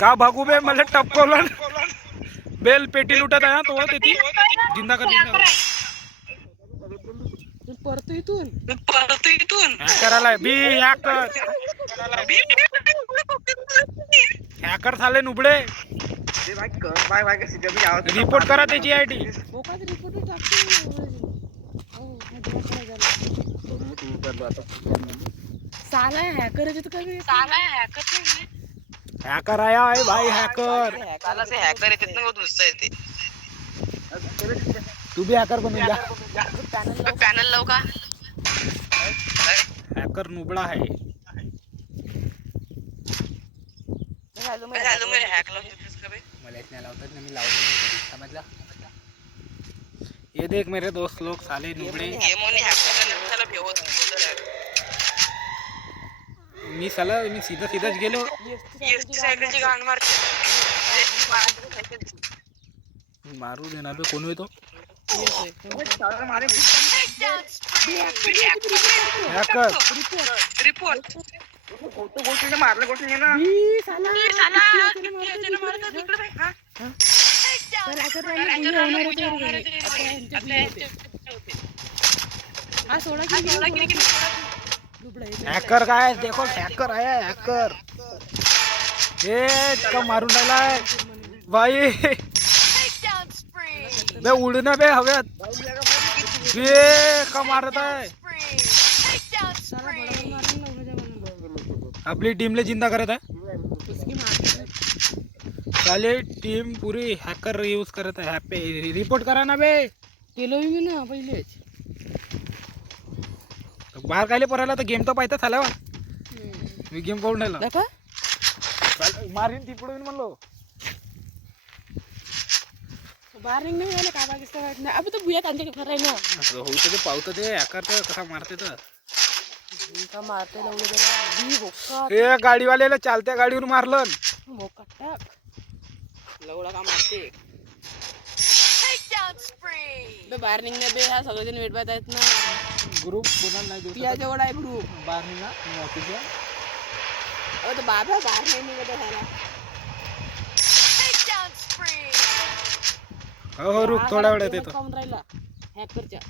का भागू बे, मला टपकवलं. बेल पेटी लुटत आहे तो ती जिंदा कर परत इथून हॅकर बी हॅकर झाले नुबडे. रिपोर्ट करा त्याची आयडी. साला हॅकर हॅकर आया है भाई, हॅकर. तू भी हॅकर बनून जा. पॅनल लावू का? हॅकर नुबडा है. समझला. ये देख मेरे दोस्त लोग साले नुबड़े. मी सीधा गेलो. मारू देना बे, कोण होतो हॅकर. मारलं गोष्टी ना. हॅकर काय देखो, हॅकर आया हॅकर. हे का मारून राहिलाय भाई. बे उडणं बे हव्यात. बे का मारत आहे. आपली टीमले जिंदा करत आहे. साले टीम पुरी हॅकर यूज करत आहे. हॅपी रिपोर्ट करा ना बे. केलो मी ना पहिलेच. बाहेर कायले परायला तर गेम तर पाहिजे झाला. मी गेम पाहून राहिला. मारीन तिकडून म्हणलो. बाहेर नाही झालं का बाकी नाही. अब तो भुया त्यांच्या खरं आहे ना. होऊ ते पावतं ते हॅकर तर कसा मारते तर. का मारते लवलं जरा बी भोका. हे गाडीवाल्याला चालत्या गाडीवर मारलं. भोका टाक. लवडा का मारते. बे बाहेर निघण्या बे, हा सगळेजण वेट पाहत आहेत ना. ग्रुप कोणाला नाही देऊ. पिया जवळ आहे ग्रुप. बाहेर निघा ऑफिसला. अबे तो बाबा बाहेर नाही निघत झाला. हो रुक थोडा वेळ येतो. काऊन राहिला हॅकरच्या.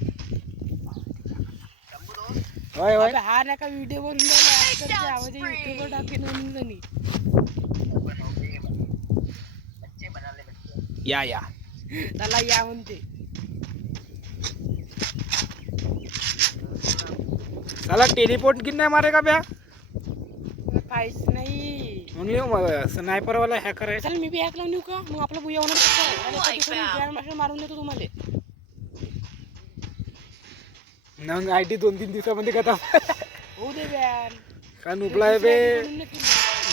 होय होय. हा नाही का व्हिडिओ बनवून राहिला हॅकरच्या. म्हणजे युट्यूबवर टाकेन म्हणून. या त्याला या म्हणते. साला टेलीपोर्ट किन नाही मारेगा ब्या. काहीच नाही. स्नायपर वाला हॅकर आहे. चल मी बी हॅक लावून येऊ का? मग आपला भुया होणार. मारून देतो तुम्हाला. मग आयटी 2-3 दिवसामध्ये कथा होऊ दे बॅन. का नुबला आहे बे.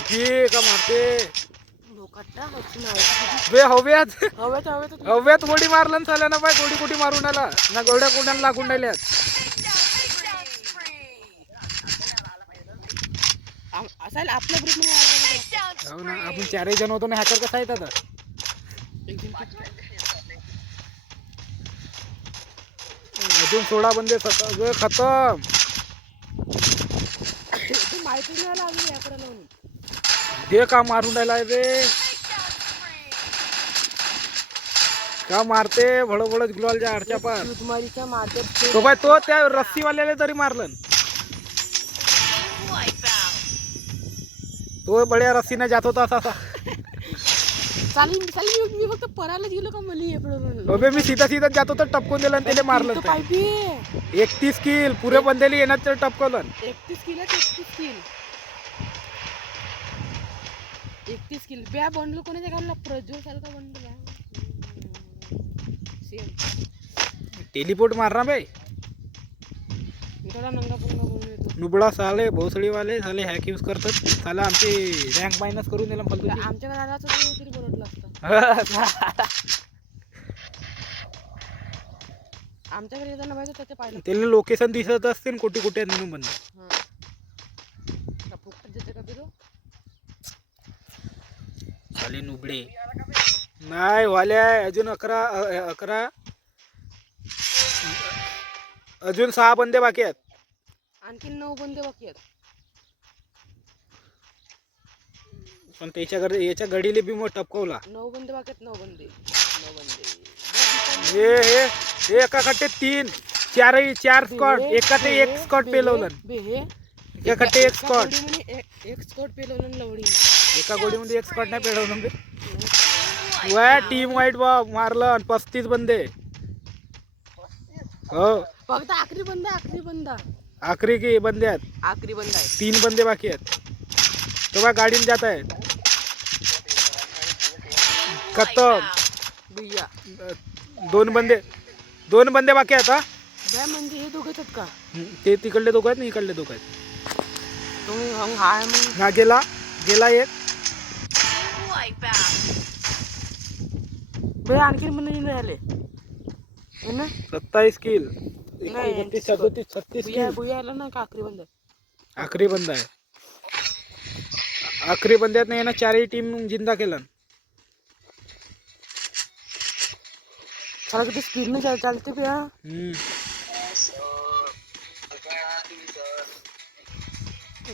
घे का मारते बे. हव्यात गोडी मारलं चालल्या ना बाय. गोडी कुठे मारून आला ना. गोड्या कोणाला लागून राहिल्यात. असाल आपल्या ग्रुप मध्ये. हो ना, आपण 4 जण होतो ना. हॅकर कसा येतात अजून 16 बंदे खतम. माहिती नाही आला अजून याकडे लावून. दे का मारून राहिलाय बे. का मारते भडभडच गुलालच्या आडच्या पार. तो बाय तो त्या रस्सीवाल्याला तरी मारलं. तो बड्या रस्सीने जात होता असा. चालेल मी फक्त परायला गेलो का मला. अबे मी सीधा जात होतो. टपकून दिलं आणि त्याला मारलं. 31 किल पुरे बंदेली येणार तर टपकवलं. 31 किल ब्या. बंडल कोणाच्या घालला. प्रज्वल सारखा बंडल. टेलीपोर्ट मारना बे. थोडा नंगा पुंगा बोलून येतो. नुबडा साले भोसडी वाले साले हॅक यूज करतात. साला आमचे रँक मायनस करून दिला फालतू. आमच्या घराचं तरी बोलवलं असतं. आमच्याकडे येताना माहिती त्याचे पाहिलं. त्याला लोकेशन दिसत असते कुठे कुठे म्हणून बंद. साले नुबडे नाही वाल्या. अजून 11 अजून 6 बंदे बाकी आहेत. आणखीन 9 बंदे बाकी आहेत. पण याच्या गडीले बी मग टपकवला. 9 बंदे बाकी आहेत. 9 बंदे. हे हे हे एका खट्टे 3 4 स्कॉट एका ते एक स्कॉट पेलवलं. एका खट्टे एक स्कॉट एक स्कॉट पेलवलं लवडी. एका गोडीमध्ये एक स्कॉट नाही पेलवलं बे. वाय टीम वाईट बा मारलं 35 बंदे. हो फक्त आखरी बंदा आखरी की बंदे आहेत. आखरी बंदा आहे. 3 बंदे बाकी आहेत. तो बा गाडीने जात आहे. खतम. भैया 2 बंदे बाकी आहेत. हा भैया म्हणजे हे दोघेच आहेत का? ते तिकडले दोघं आहेत ना इकडले दोघं आहेत. तुम्ही हा मग हा गेला एक. भैया आणखी बंद नाही राहिले ना. 27 किल. नाही, 31 37 36 किल. भैया आला ना का आखरी बंद आहे? आखरी बंद आहे. आखरी बंद्यात नाही ना 4ही टीम जिंदा केला. चला किती स्पीड ने चालते भैया.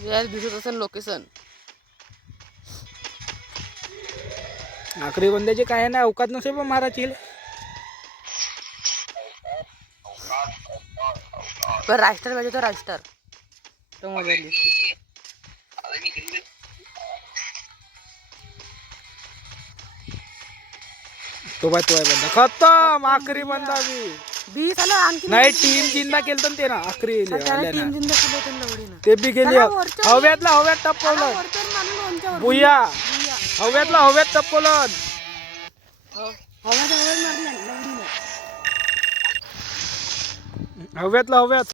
यार दिसत असेल लोकेशन. आखरी बंद्याचे काय ना अवकात नसेल पण मारायची. पर रास्टर पाहिजे तो रास्टर तो मजा आली. तो आहे बंदा खतम. आखरी बंदा बी 20 आला आणखी नाही टीम जिंदा केलं ते ना आखरी टीम जिंदा केलं होतं लवडीनं. ते बी गेली. हव्यात टपकवलं. बुया हव्यात टपकवलं. हव्यात